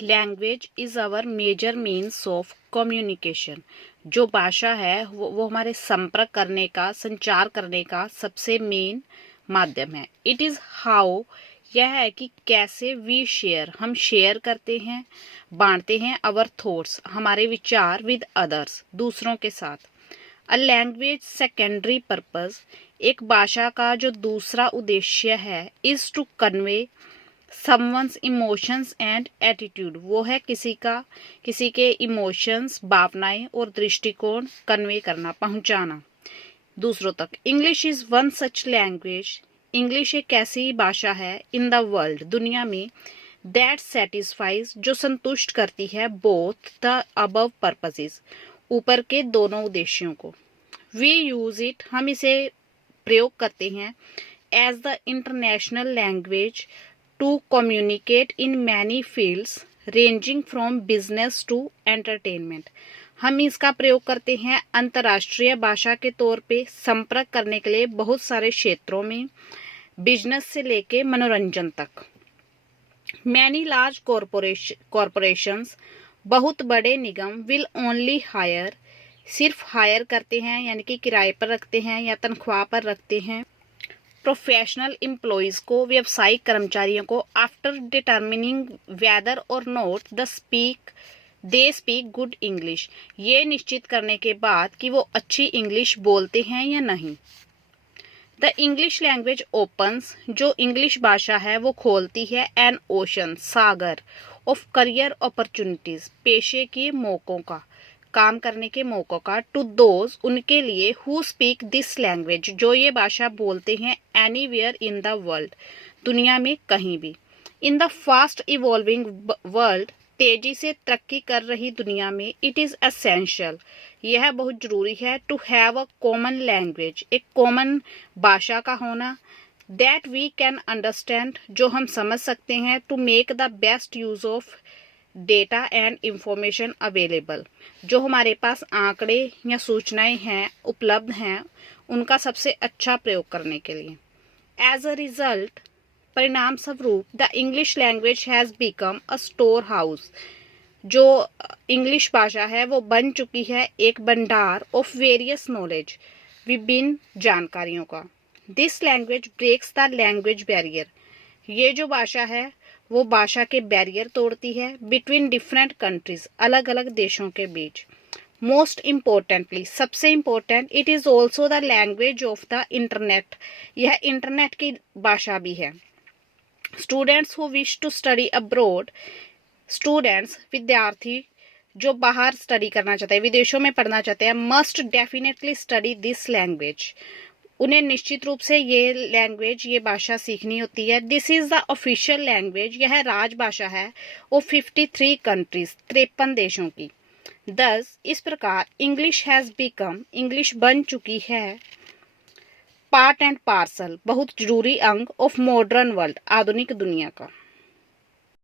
Language is our major means of communication. जो भाषा है वो हमारे संपर्क करने का, संचार करने का सबसे मेन माध्यम है। इट इज़ हाउ, यह है कि कैसे वी शेयर, हम शेयर करते हैं, बांटते हैं आवर थॉट्स, हमारे विचार विद अदर्स, दूसरों के साथ। अ लैंग्वेज सेकेंडरी पर्पस, एक भाषा का जो दूसरा उद्देश्य है, is to convey someone's emotions and attitude, वो है किसी के इमोशंस, भावनाएं और दृष्टिकोण कन्वे करना, पहुंचाना दूसरों तक। English is one such language, English एक ऐसी भाषा है इन द वर्ल्ड, दुनिया में, दैट सेटिस्फाइज, जो संतुष्ट करती है बोथ द अबव पर्पसेस, ऊपर के दोनों उद्देश्यों को। वी यूज इट, हम इसे प्रयोग करते हैं as the international language to communicate in many fields ranging from business to entertainment. हम इसका प्रयोग करते हैं अंतर्राष्ट्रीय भाषा के तौर पे संपर्क करने के लिए बहुत सारे क्षेत्रों में, बिजनेस से लेके मनोरंजन तक। मैनी लार्ज कॉरपोरेशंस, बहुत बड़े निगम, विल ओनली हायर, सिर्फ हायर करते हैं यानी कि किराए पर रखते हैं या तनख्वाह पर रखते हैं, प्रोफेशनल एम्प्लॉयज को, व्यवसायिक कर्मचारियों को, आफ्टर डिटर्मिनिंग वेदर और not they speak good English, ये निश्चित करने के बाद कि वो अच्छी इंग्लिश बोलते हैं या नहीं। द इंग्लिश लैंग्वेज ओपन्स, जो इंग्लिश भाषा है वो खोलती है N ocean, Sagar, of career opportunities, पेशे के मौकों का, काम करने के मौकों का, टू दोज, उनके लिए, हु स्पीक दिस लैंग्वेज, जो ये भाषा बोलते हैं, एनीवेयर इन द वर्ल्ड, दुनिया में कहीं भी। In the fast evolving world, तेजी से तरक्की कर रही दुनिया में, इट इज़ एसेंशियल, यह बहुत जरूरी है, to have a common language, एक कॉमन भाषा का होना, दैट वी कैन अंडरस्टैंड, जो हम समझ सकते हैं, to make the best use of data and information available, जो हमारे पास आंकड़े या सूचनाएं हैं, उपलब्ध हैं, उनका सबसे अच्छा प्रयोग करने के लिए। एज अ रिजल्ट, परिणाम स्वरूप, the English language has become a store house, जो इंग्लिश भाषा है वो बन चुकी है एक भंडार ऑफ वेरियस नॉलेज, विभिन्न जानकारियों का। This language breaks the language barrier, ये जो भाषा है वो भाषा के बैरियर तोड़ती है, बिटवीन डिफरेंट कंट्रीज, अलग अलग देशों के बीच। मोस्ट इम्पोर्टेंटली, सबसे important, it is also the language of the internet, यह इंटरनेट की भाषा भी है। Students who wish to study abroad, students, विद्यार्थी जो बाहर स्टडी करना चाहते हैं, विदेशों में पढ़ना चाहते हैं, must definitely study this language, उन्हें निश्चित रूप से ये लैंग्वेज, ये भाषा सीखनी होती है। This is the official language, यह राजभाषा है ऑफ 53 कंट्रीज, 53 देशों की। दस, इस प्रकार इंग्लिश हैज बिकम, इंग्लिश बन चुकी है, पार्ट एंड पार्सल, बहुत जरूरी अंग ऑफ मॉडर्न वर्ल्ड, आधुनिक दुनिया का।